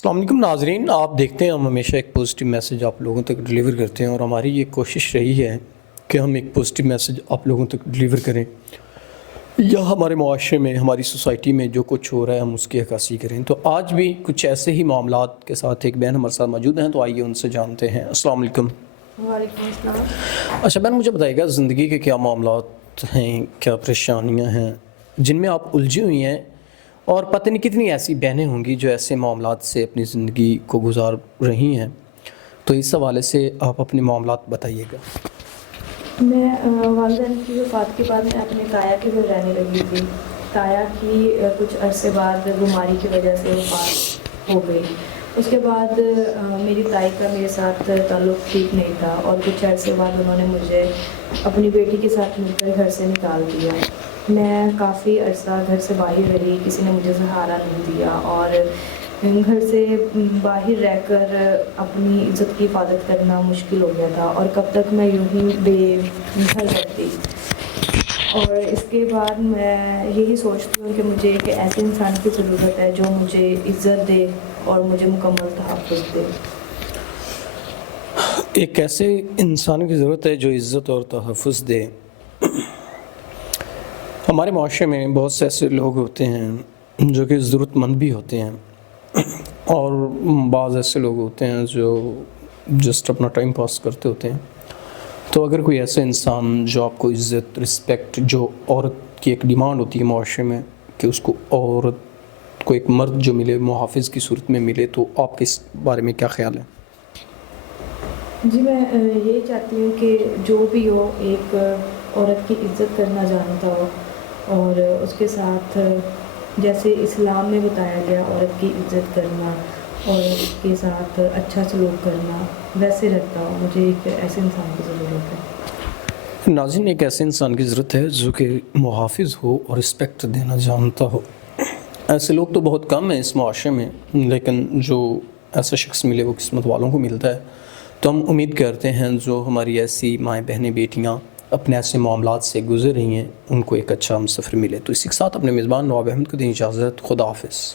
السلام علیکم ناظرین، آپ دیکھتے ہیں ہم ہمیشہ ایک پازیٹیو میسج آپ لوگوں تک ڈیلیور کرتے ہیں، اور ہماری یہ کوشش رہی ہے کہ ہم ایک پازیٹیو میسج آپ لوگوں تک ڈیلیور کریں یا ہمارے معاشرے میں، ہماری سوسائٹی میں جو کچھ ہو رہا ہے ہم اس کی عکاسی کریں۔ تو آج بھی کچھ ایسے ہی معاملات کے ساتھ ایک بہن ہمارے ساتھ موجود ہیں، تو آئیے ان سے جانتے ہیں۔ السلام علیکم۔ وعلیکم السلام۔ اچھا بہن، مجھے بتائیے گا زندگی کے کیا معاملات ہیں، کیا پریشانیاں ہیں جن میں آپ الجھی ہوئی ہیں، اور پتہ نہیں کتنی ایسی بہنیں ہوں گی جو ایسے معاملات سے اپنی زندگی کو گزار رہی ہیں، تو اس حوالے سے آپ اپنے معاملات بتائیے گا۔ میں والدین کی وفات کے بعد میں اپنے تایا کے گھر رہنے لگی تھی۔ تایا کی کچھ عرصے بعد بیماری کی وجہ سے وفات ہو گئی۔ اس کے بعد میری تائی کا میرے ساتھ تعلق ٹھیک نہیں تھا، اور کچھ عرصے بعد انہوں نے مجھے اپنی بیٹی کے ساتھ مل کر گھر سے نکال دیا۔ میں کافی عرصہ گھر سے باہر رہی، کسی نے مجھے سہارا نہیں دیا، اور گھر سے باہر رہ کر اپنی عزت کی حفاظت کرنا مشکل ہو گیا تھا، اور کب تک میں یوں ہی بے گھر رہتی۔ اور اس کے بعد میں یہی سوچتی ہوں کہ مجھے ایک ایسے انسان کی ضرورت ہے جو مجھے عزت دے اور مجھے مکمل تحفظ دے۔ ایک ایسے انسان کی ضرورت ہے جو عزت اور تحفظ دے۔ ہمارے معاشرے میں بہت سے ایسے لوگ ہوتے ہیں جو کہ ضرورت مند بھی ہوتے ہیں، اور بعض ایسے لوگ ہوتے ہیں جو جسٹ اپنا ٹائم پاس کرتے ہوتے ہیں۔ تو اگر کوئی ایسا انسان جو آپ کو عزت، رسپیکٹ، جو عورت کی ایک ڈیمانڈ ہوتی ہے معاشرے میں کہ اس کو عورت کو ایک مرد جو ملے، محافظ کی صورت میں ملے، تو آپ کے اس بارے میں کیا خیال ہے؟ جی، میں یہی چاہتی ہوں کہ جو بھی ہو ایک عورت کی عزت کرنا جانتا ہو، اور اس کے ساتھ جیسے اسلام میں بتایا گیا عورت کی عزت کرنا اور اس کے ساتھ اچھا سلوک کرنا، ویسے رکھتا ہو۔ مجھے ایک ایسے انسان کی ضرورت ہے۔ ناظرین، ایک ایسے انسان کی ضرورت ہے جو کہ محافظ ہو اور رسپیکٹ دینا جانتا ہو۔ ایسے لوگ تو بہت کم ہیں اس معاشرے میں، لیکن جو ایسا شخص ملے وہ قسمت والوں کو ملتا ہے۔ تو ہم امید کرتے ہیں جو ہماری ایسی مائیں، بہنیں، بیٹیاں اپنے ایسے معاملات سے گزر رہی ہیں ان کو ایک اچھا ہم سفر ملے۔ تو اسی کے ساتھ اپنے میزبان نواب احمد کو دیں اجازت۔ خدا حافظ۔